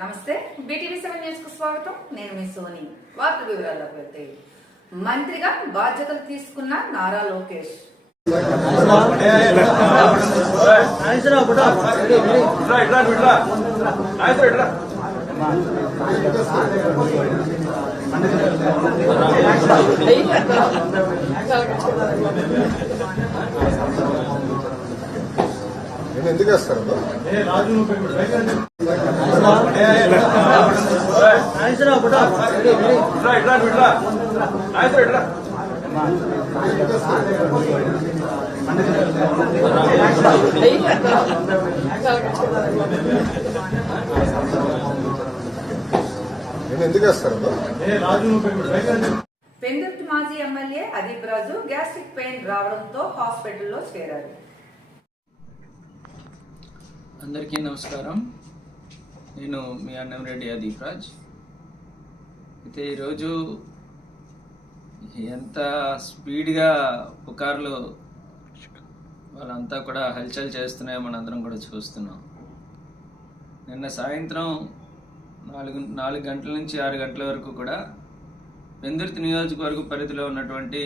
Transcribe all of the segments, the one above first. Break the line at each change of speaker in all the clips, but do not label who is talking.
నమస్తే. BTV seven న్యూస్కు స్వాగతం. నేను మీ సోని. వార్త వివరాల్లోకి వెళ్తే మంత్రిగా బాధ్యతలు తీసుకున్న నారా లోకేష్.
ఎందుకు వేస్తాను? నేను ఎందుకు
పెందుర్తి మాజీ MLA Adeep Raju gastric pain రావడంతో హాస్పిటల్లో చేరారు.
అందరికీ నమస్కారం. నేను మీ అన్నం రెడ్డి రాజ్. అయితే ఈరోజు ఎంత స్పీడ్గా పుకార్లు వాళ్ళంతా కూడా హల్చల్ చేస్తున్నాయో మనందరం కూడా చూస్తున్నాం. నిన్న సాయంత్రం నాలుగు నాలుగు గంటల నుంచి ఆరు గంటల వరకు కూడా పెందుర్తి నియోజకవర్గ పరిధిలో ఉన్నటువంటి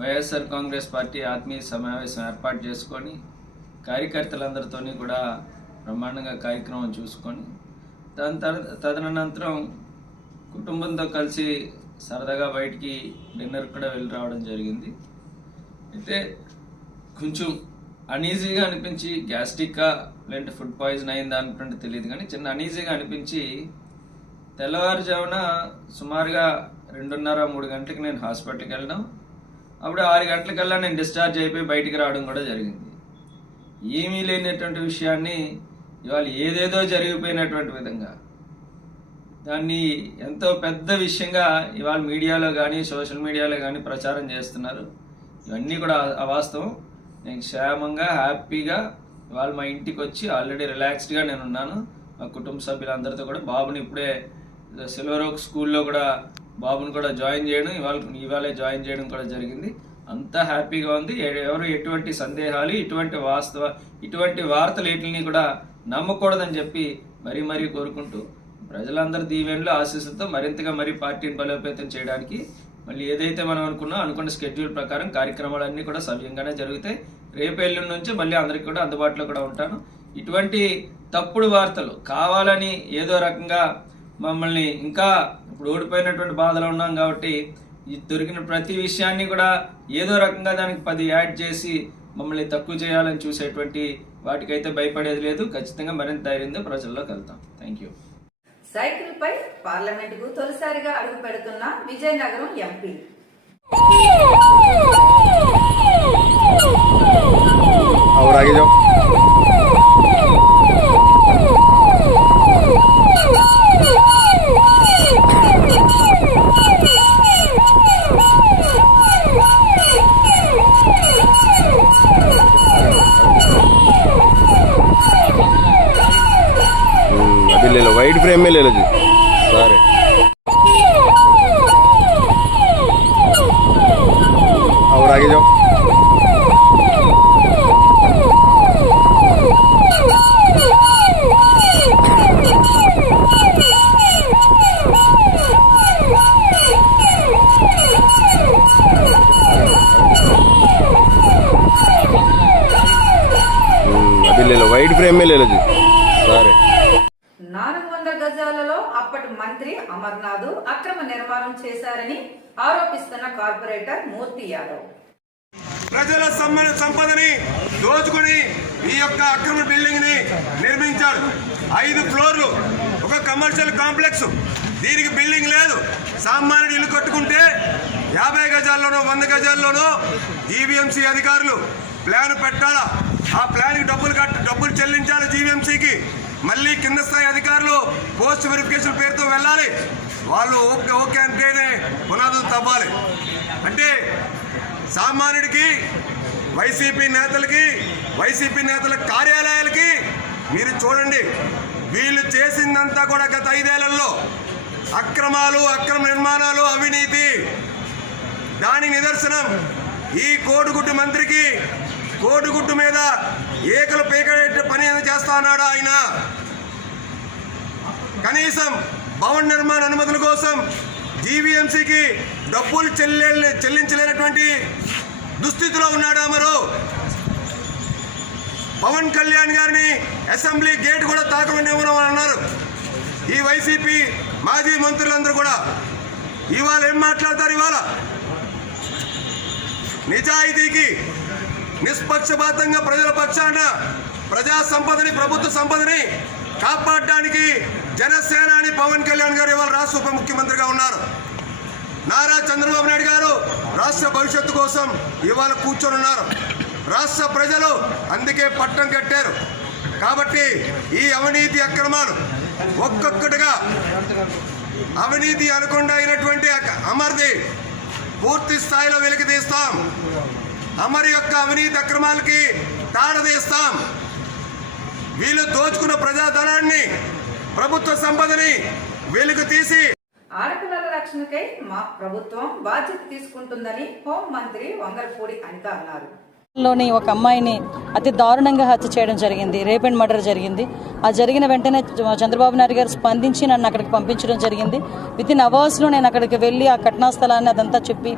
వైఎస్ఆర్ కాంగ్రెస్ పార్టీ ఆత్మీయ సమావేశం ఏర్పాటు చేసుకొని కార్యకర్తలందరితోని కూడా బ్రహ్మాండంగా కార్యక్రమం చూసుకొని దాని తర్వాత తదనంతరం కుటుంబంతో కలిసి సరదాగా బయటికి డిన్నర్ కూడా వెళ్ళి రావడం జరిగింది. అయితే కొంచెం అనీజీగా అనిపించి గ్యాస్ట్రిక్కా లేదంటే ఫుడ్ పాయిజన్ అయిందా అనుకుంటే తెలియదు కానీ చిన్న అనీజీగా అనిపించి తెల్లవారుజామున సుమారుగా రెండున్నర మూడు గంటలకు నేను హాస్పిటల్కి వెళ్ళడం. అప్పుడు ఆరు గంటలకల్లా నేను డిశ్చార్జ్ అయిపోయి బయటికి రావడం కూడా జరిగింది. ఏమీ లేనటువంటి విషయాన్ని ఇవాళ ఏదేదో జరిగిపోయినటువంటి విధంగా. దాన్ని ఎంతో పెద్ద విషయంగా ఇవాళ మీడియాలో కానీ సోషల్ మీడియాలో కానీ ప్రచారం చేస్తున్నారు. ఇవన్నీ కూడా అవాస్తవం. నేను క్షేమంగా హ్యాపీగా ఇవాళ మా ఇంటికి వచ్చి ఆల్రెడీ రిలాక్స్డ్గా నేను ఉన్నాను. మా కుటుంబ సభ్యులందరితో కూడా బాబుని ఇప్పుడే సిల్వర్ ఓక్ స్కూల్లో కూడా బాబుని కూడా జాయిన్ చేయడం ఇవాళ ఇవాళే జాయిన్ చేయడం కూడా జరిగింది. అంతా హ్యాపీగా ఉంది. ఎవరు ఎటువంటి సందేహాలు ఇటువంటి వాస్తవ ఇటువంటి వార్తలు వీటిని కూడా నమ్మకూడదని చెప్పి మరీ మరీ కోరుకుంటూ ప్రజలందరి దీవెనలు ఆశీస్సులతో మరింతగా మరీ పార్టీని బలోపేతం చేయడానికి మళ్ళీ ఏదైతే మనం అనుకున్నా అనుకున్న స్కెడ్యూల్ ప్రకారం కార్యక్రమాలన్నీ కూడా సవ్యంగానే జరుగుతాయి. రేపు ఎల్లుండి నుంచి మళ్ళీ అందరికీ కూడా అందుబాటులో కూడా ఉంటాను. ఇటువంటి తప్పుడు వార్తలు కావాలని ఏదో రకంగా మమ్మల్ని ఇంకా ఇప్పుడు ఓడిపోయినటువంటి బాధలో ఉన్నాం కాబట్టి దొరికిన ప్రతి విషయాన్ని కూడా ఏదో రకంగా దానికి పది యాడ్ చేసి మమ్మల్ని తక్కువ చేయాలని చూసేటువంటి వాటికైతే భయపడేది లేదు ఖచ్చితంగా మరింత ధైర్యంతో ప్రజల్లోకి వెళ్తాం థ్యాంక్ యూ
సైకిల్ పై పార్లమెంటుకు తొలిసారిగా అడుగు పెడుతున్న విజయనగరం ఎంపీ
और आगे जाओ लो वाइट फ्रेम में ले लो जी सारे और आगे जाओ हम्म, अभी ले लो वाइट फ्रेम में ले लो जी
అమర్నాథ్ అక్రమ నిర్మాణం చేశారని ఆరోపిస్తున్న కార్పొరేటర్ మూర్తి యాదవ్.
ప్రజల సంపదని దోచుకుని ఈ యొక్క అక్రమ బిల్డింగ్ని నిర్మించారు. ఐదు ఫ్లోర్లు ఒక కమర్షియల్ కాంప్లెక్స్. దీనికి బిల్డింగ్ లేదు. సామాన్యుడు ఇల్లు కట్టుకుంటే యాభై గజాల్లోనో వంద గజాల్లోనో జీవీఎంసీ అధికారులు ప్లాన్ పెట్టాలా? ఆ ప్లాన్కి డబ్బులు కట్ట డబ్బులు చెల్లించాలి జీవీఎంసీకి? మళ్ళీ కింద స్థాయి అధికారులు పోస్ట్ వెరిఫికేషన్ పేరుతో వెళ్ళాలి. వాళ్ళు ఓకే ఓకే అంటేనే పునాదులు తవ్వాలి. అంటే సామాన్యుడికి వైసీపీ నేతలకి వైసీపీ నేతల కార్యాలయాలకి మీరు చూడండి వీళ్ళు చేసిందంతా కూడా గత ఐదేళ్ళలో అక్రమాలు అక్రమ నిర్మాణాలు అవినీతి దాని నిదర్శనం ఈ కోడిగుడ్డు మంత్రికి కోడిగుడ్డు మీద ఏకలు పీకడే పని ఏమి చేస్తా అన్నాడు ఆయన? కనీసం భవన నిర్మాణ అనుమతుల కోసం జీవీఎంసీకి డబ్బులు చెల్లె చెల్లించలేనటువంటి దుస్థితిలో ఉన్నాడు అమరు పవన్ కళ్యాణ్ గారిని అసెంబ్లీ గేట్ కూడా తాకమని అన్నారు. ఈ వైసీపీ మాజీ మంత్రులందరూ కూడా. ఇవాళ ఏం మాట్లాడతారు ఇవాళ? నిజాయితీకి నిష్పక్షపాతంగా ప్రజల పక్షాన ప్రజా సంపదని ప్రభుత్వ సంపదని కాపాడడానికి జనసేనాని పవన్ కళ్యాణ్ గారు ఇవాళ రాష్ట్ర ఉప ముఖ్యమంత్రిగా ఉన్నారు. నారా చంద్రబాబు నాయుడు గారు రాష్ట్ర భవిష్యత్తు కోసం ఇవాళ కూర్చొని ఉన్నారు రాష్ట్ర ప్రజలు అందుకే పట్టం కట్టారు. కాబట్టి ఈ అవినీతి అక్రమాలు ఒక్కొక్కటిగా అవినీతి అనుకుండా అయినటువంటి అమర్ది పూర్తి స్థాయిలో వెలికితీస్తాం. అమర్ యొక్క అవినీతి అక్రమాలకి తాడదీస్తాం. వీళ్ళు దోచుకున్న ప్రజాధనాన్ని ప్రభుత్వ సంపదని వెలుగు తీసి
ఆడపిల్లల రక్షణకై మా ప్రభుత్వం బాధ్యత తీసుకుంటుందని హోంమంత్రి వంగలపూడి అనిత అన్నారు.
లోని ఒక అమ్మాయిని అతి దారుణంగా హత్య చేయడం జరిగింది. రేప్ అండ్ మర్డర్ జరిగింది. ఆ జరిగిన వెంటనే చంద్రబాబు నాయుడు గారు స్పందించి నన్ను అక్కడికి పంపించడం జరిగింది. విత్ ఇన్ అవర్స్లో నేను అక్కడికి వెళ్ళి ఆ ఘటనా స్థలాన్ని అదంతా చెప్పి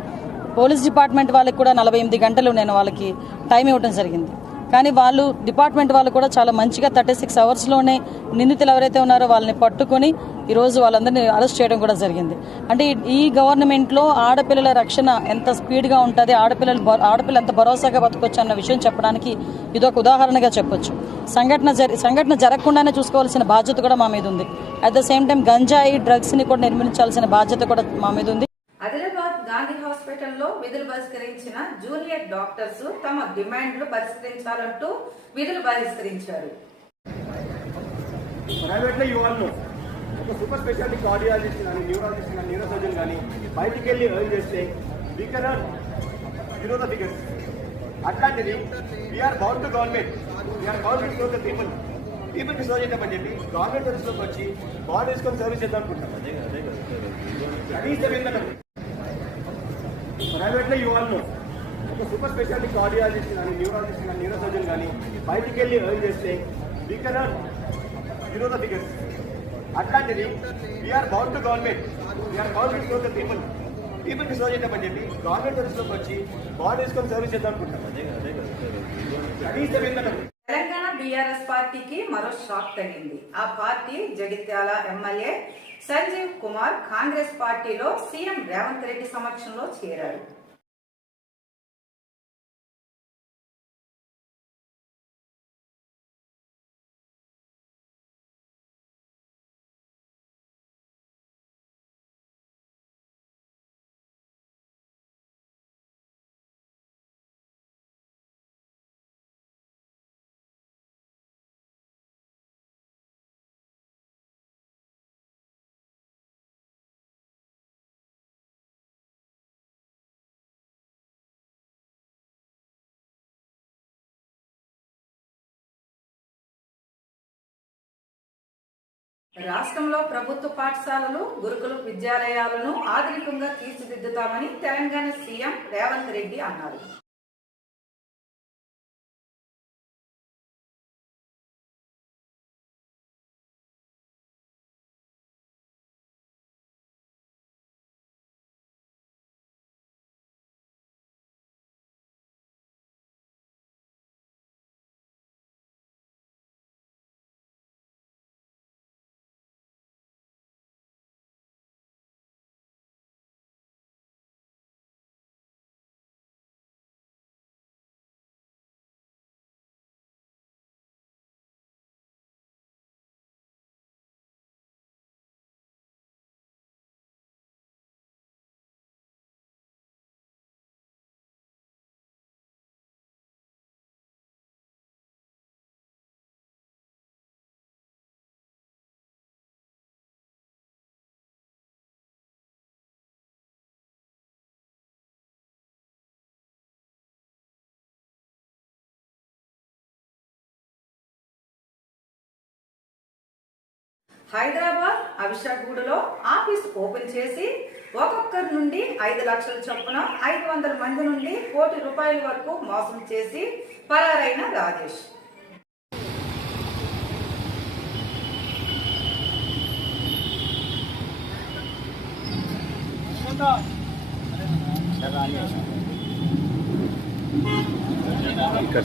పోలీస్ డిపార్ట్మెంట్ వాళ్ళకి కూడా నలభై ఎనిమిది గంటలు నేను వాళ్ళకి టైం ఇవ్వడం జరిగింది. కానీ వాళ్ళు డిపార్ట్మెంట్ వాళ్ళు కూడా చాలా మంచిగా థర్టీ సిక్స్ అవర్స్లోనే నిందితులు ఎవరైతే ఉన్నారో వాళ్ళని పట్టుకొని ఈరోజు వాళ్ళందరినీ అరెస్ట్ చేయడం కూడా జరిగింది. అంటే ఈ- గవర్నమెంట్లో ఆడపిల్లల రక్షణ ఎంత స్పీడ్గా ఉంటుంది ఆడపిల్లలు ఆడపిల్లలు ఆడపిల్ల ఎంత భరోసాగా బతకొచ్చు అన్న విషయం చెప్పడానికి ఇదొక ఉదాహరణగా చెప్పొచ్చు. సంఘటన జరి సంఘటన జరగకుండానే చూసుకోవాల్సిన బాధ్యత కూడా మా మీద ఉంది. అట్ ద సేమ్ టైం గంజాయి డ్రగ్స్ని కూడా నిర్మించాల్సిన బాధ్యత కూడా మా మీద ఉంది.
ఆదిలాబాద్ గాంధీ హాస్పిటల్లో విధులు బహిష్కరించిన జూనియర్ డాక్టర్స్ తమ డిమాండ్లు పరిష్కరించాలంటూ విధులు బహిష్కరించారు.
ప్రైవేట్లో ఒక సూపర్ స్పెషాలిటీ కార్డియాలజిస్ట్ కానీ న్యూరాలజిస్ట్ కానీ న్యూరో సర్జన్ కానీ బయటికి వెళ్ళి ఎర్న్ చేస్తే we can you know the figures అట్లాంటిది we are bound to government we are government to the people పీపుల్కి సర్వ్ చేద్దామని చెప్పి గవర్నమెంట్ సర్వీస్లోకి వచ్చి బాడీ వేసుకొని సర్వీస్ చేద్దాం అనుకుంటాం కనీసం ఏంటంటే ప్రైవేట్లో ఇవ్వాలి ఒక సూపర్ స్పెషాలిటీ కార్డియాలజిస్ట్ కానీ న్యూరాలజిస్ట్ కానీ న్యూరో సర్జన్ కానీ బయటికి వెళ్ళి ఎర్న్ చేస్తే we can you know the figures అట్లాంటిది we are bound to government we are government to the people పీపుల్కి సర్వ్ చేద్దామని చెప్పి గవర్నమెంట్ సర్వీస్లోకి వచ్చి బాడీ వేసుకొని సర్వీస్ చేద్దాం అనుకుంటాం కనీసం ఏంటంటే
తెలంగాణ బీఆర్ఎస్ పార్టీకి మరో షాక్ తగిలింది. ఆ పార్టీ జగిత్యాల ఎమ్మెల్యే సంజీవ్ కుమార్ కాంగ్రెస్ పార్టీలో సీఎం రేవంత్ రెడ్డి సమక్షంలో చేరారు. రాష్ట్రంలో ప్రభుత్వ పాఠశాలలు గురుకుల విద్యాలయాలను ఆధునికంగా తీర్చిదిద్దుతామని తెలంగాణ సీఎం రేవంత్ రెడ్డి అన్నారు. హైదరాబాద్ అవిషాగూడలో ఆఫీస్ ఓపెన్ చేసి ఒక్కొక్కరి నుండి ఐదు లక్షల చొప్పున ఐదు వందల మంది నుండి కోటి రూపాయల వరకు మోసం చేసి పరారైన రాజేష్.
ఇక్కడ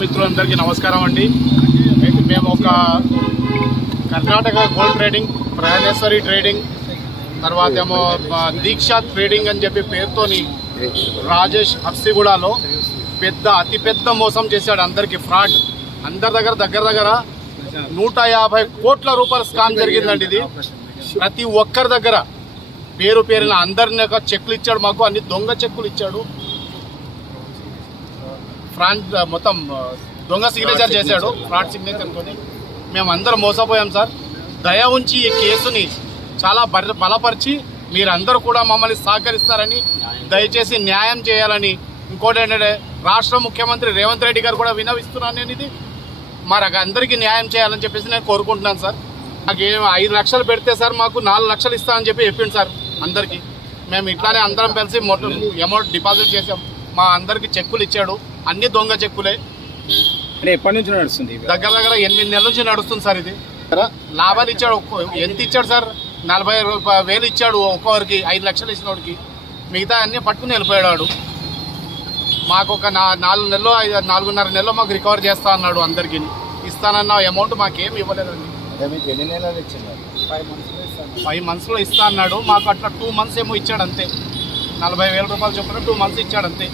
మిత్రులందరికీ నమస్కారం అండి. అయితే మేము ఒక Karnataka gold trading Prayaneshwari trading తర్వాత ఏమో దీక్ష ట్రేడింగ్ అని చెప్పి పేరుతోని రాజేష్ హర్సిగూడలో పెద్ద అతి పెద్ద మోసం చేశాడు అందరికి. ఫ్రాడ్. అందరి దగ్గర దగ్గర దగ్గర నూట యాభై కోట్ల రూపాయల స్కామ్ జరిగిందండి ఇది. ప్రతి ఒక్కరి దగ్గర పేరు పేరున అందరిని ఒక చెక్కులు ఇచ్చాడు మాకు అన్ని దొంగ చెక్కులు ఇచ్చాడు. ఫ్రాన్స్ మొత్తం దొంగ సిగ్నేచర్ చేశాడు. ఫ్రాడ్ సిగ్నేచర్ తోని మేము అందరం మోసపోయాం సార్. దయ ఉంచి ఈ కేసుని చాలా బల- బలపరిచి మీరందరూ కూడా మమ్మల్ని సహకరిస్తారని దయచేసి న్యాయం చేయాలని ఇంకోటి ఏంటంటే రాష్ట్ర ముఖ్యమంత్రి రేవంత్ రెడ్డి గారు కూడా వినవిస్తున్నాను నేను ఇది. మరి అందరికీ న్యాయం చేయాలని చెప్పేసి నేను కోరుకుంటున్నాను సార్. నాకు ఐదు లక్షలు పెడితే సార్ మాకు నాలుగు లక్షలు ఇస్తామని చెప్పి చెప్పిండు సార్ అందరికీ. మేము ఇట్లానే అందరం కలిసి మొత్తం అమౌంట్ డిపాజిట్ చేసాం మా అందరికి చెక్కులు ఇచ్చాడు. అన్ని దొంగ చెక్కులే.
ఎప్పటి నుంచి నడుస్తుంది ఇవి?
దగ్గర దగ్గర ఎనిమిది నెలల నుంచి నడుస్తుంది సార్ ఇది. లాభాలు ఇచ్చాడు. ఒక్కో- ఎంత ఇచ్చాడు సార్? నలభై వేలు ఇచ్చాడు ఒక్కొక్కరికి. ఐదు లక్షలు ఇచ్చినోడికి మిగతా అన్ని పట్టుకుని వెళ్ళిపోయాడు. మాకు ఒక నా- నాలుగు నెలలు ఐదు నాలుగున్నర నెలలు మాకు రికవర్ చేస్తా అన్నాడు అందరికి. ఇస్తానన్న అమౌంట్ మాకేం ఇవ్వలేదండి. ఫైవ్ మంత్స్లో ఇస్తా అన్నాడు. మాకు అట్లా టూ మంత్స్ ఏమో ఇచ్చాడు అంతే. నలభై వేల రూపాయలు చొప్పున టూ మంత్స్ ఇచ్చాడు అంతే.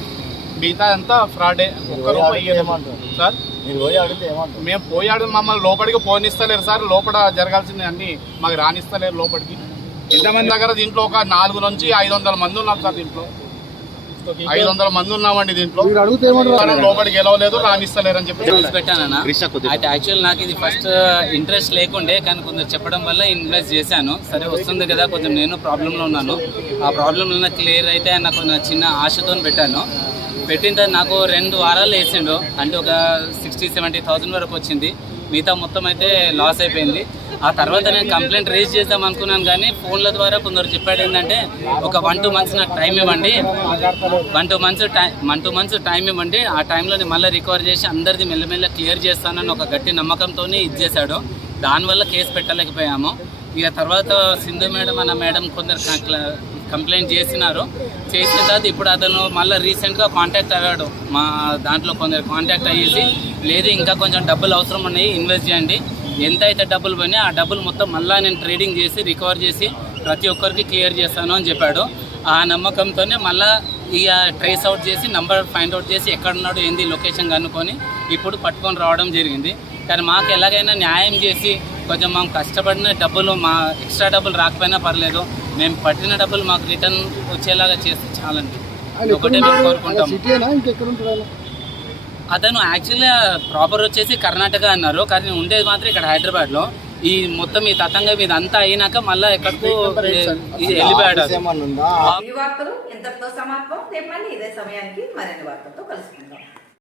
మిగతా అంతా ఫ్రాడే. ఒక్క రూపాయి. సార్? మేము పోయాడు మమ్మల్ని లోపలికి పోనిస్తలేరు సార్. లోపల జరగాల్సింది అన్ని మాకు రానిస్తలేరు లోపలికి. ఎంతమంది? దగ్గర దీంట్లో ఒక నాలుగు నుంచి ఐదు వందల మంది ఉన్నాం సార్ దీంట్లో. ఐదు వందల మంది ఉన్నామండి దీంట్లో. లోపలికి గెలవలేదు రానిస్తలేరు అని చెప్పి
పెట్టానన్నా. అయితే యాక్చువల్ నాకు ఇది ఫస్ట్ ఇంట్రెస్ట్ లేకుండే కానీ కొంచెం చెప్పడం వల్ల ఇన్వెస్ట్ చేశాను. సరే వస్తుంది కదా కొంచెం నేను ప్రాబ్లంలో ఉన్నాను. ఆ ప్రాబ్లంలో క్లియర్ అయితే నాకు కొంచెం చిన్న ఆశతో పెట్టాను. పెట్టిన తర్వాత నాకు రెండు వారాలు వేసిండు. అంటే ఒక సిక్స్టీ సెవెంటీ థౌసండ్ వరకు వచ్చింది. మిగతా మొత్తం అయితే లాస్ అయిపోయింది. ఆ తర్వాత నేను కంప్లైంట్ రేజ్ చేద్దాం అనుకున్నాను కానీ ఫోన్ల ద్వారా కొందరు చెప్పాడు ఏంటంటే ఒక వన్ టూ మంత్స్ నాకు టైం ఇవ్వండి. One two months time one two months time ఇవ్వండి. ఆ టైంలో నేను మళ్ళీ రికవర్ చేసి అందరిది మెల్లమెల్ల క్లియర్ చేస్తానని ఒక గట్టి నమ్మకంతో ఇది చేశాడు. దానివల్ల కేసు పెట్టలేకపోయాము. ఇక తర్వాత సింధు మేడం అన్న మేడం కొందరు కంప్లైంట్ చేసినారు. చేసిన తర్వాత ఇప్పుడు అతను మళ్ళీ రీసెంట్గా కాంటాక్ట్ అయ్యాడు. మా దాంట్లో కొందరు కాంటాక్ట్ అయ్యేసి లేదు ఇంకా కొంచెం డబ్బులు అవసరం ఉన్నాయి ఇన్వెస్ట్ చేయండి. ఎంత అయితే డబ్బులు పోయినాయి ఆ డబ్బులు మొత్తం మళ్ళీ నేను ట్రేడింగ్ చేసి రికవర్ చేసి ప్రతి ఒక్కరికి క్లియర్ చేస్తాను అని చెప్పాడు. ఆ నమ్మకంతోనే మళ్ళీ ఇక ట్రేస్ అవుట్ చేసి నంబర్ ఫైండ్ అవుట్ చేసి ఎక్కడున్నాడు ఏంది లొకేషన్ కనుక్కొని ఇప్పుడు పట్టుకొని రావడం జరిగింది. కానీ మాకు ఎలాగైనా న్యాయం చేసి కొంచెం మేము కష్టపడిన డబ్బులు మా ఎక్స్ట్రా డబ్బులు రాకపోయినా పర్లేదు. మేము పట్టిన డబ్బులు మాకు రిటర్న్ వచ్చేలాగా చేస్తే చాలండి. ఒకటే మేము కోరుకుంటాం అతను యాక్చువల్గా ప్రాపర్ వచ్చేసి కర్ణాటక అన్నారు. కానీ ఉండేది మాత్రం ఇక్కడ హైదరాబాద్లో. ఈ మొత్తం ఈ తతంగం ఇది అంతా అయినాక మళ్ళీ ఎక్కడికో ఇది వెళ్ళిపోయాడు
ఈ వార్తలు ఇంతటితో సమాప్తం? రేపు మళ్ళీ ఇదే సమయానికి మరిన్ని వార్తలతో కలుసుకుందాం.